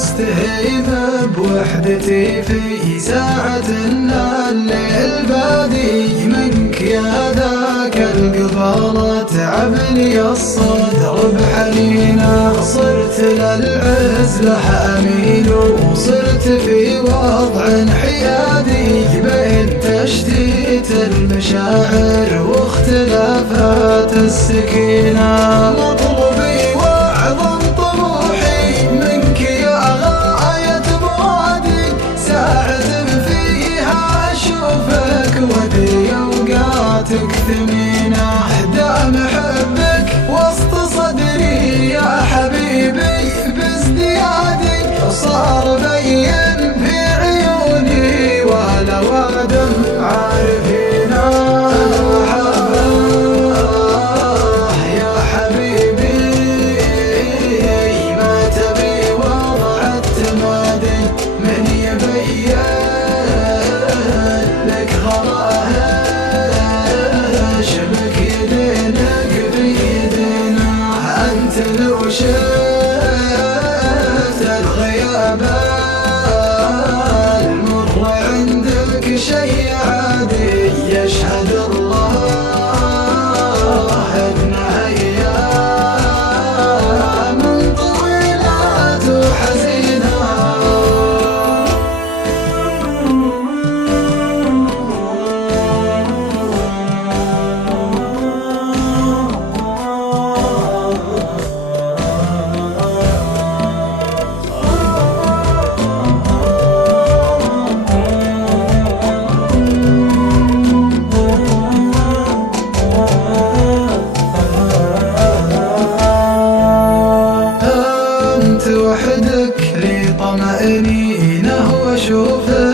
استهيب بوحدتي في ساعة الليل بادي منك يا ذاك القبالة تعبني الصدر بحنينه صرت للعز له أميل وصرت في وضع حيادي بين تشتيت المشاعر واختلافات السكينة مطلبي وأعظم طموحي منك يا غاية مرادي ساعة فيها أشوفك وأدري أوقاتك ثمينة دام حبك وسط صدري يا حبيبي بازديادي صار بين في عيوني ولا وادم عارفينه يا حبيبي ما تبي وضع التمادي من يبين لك غراه شبك يدينك في يدينا أنت لو شفت الغياب المر عندك شيء عادي يشهد الله إنها أيام طويلة وحزينة وحدك لي طمأنينه واشوفك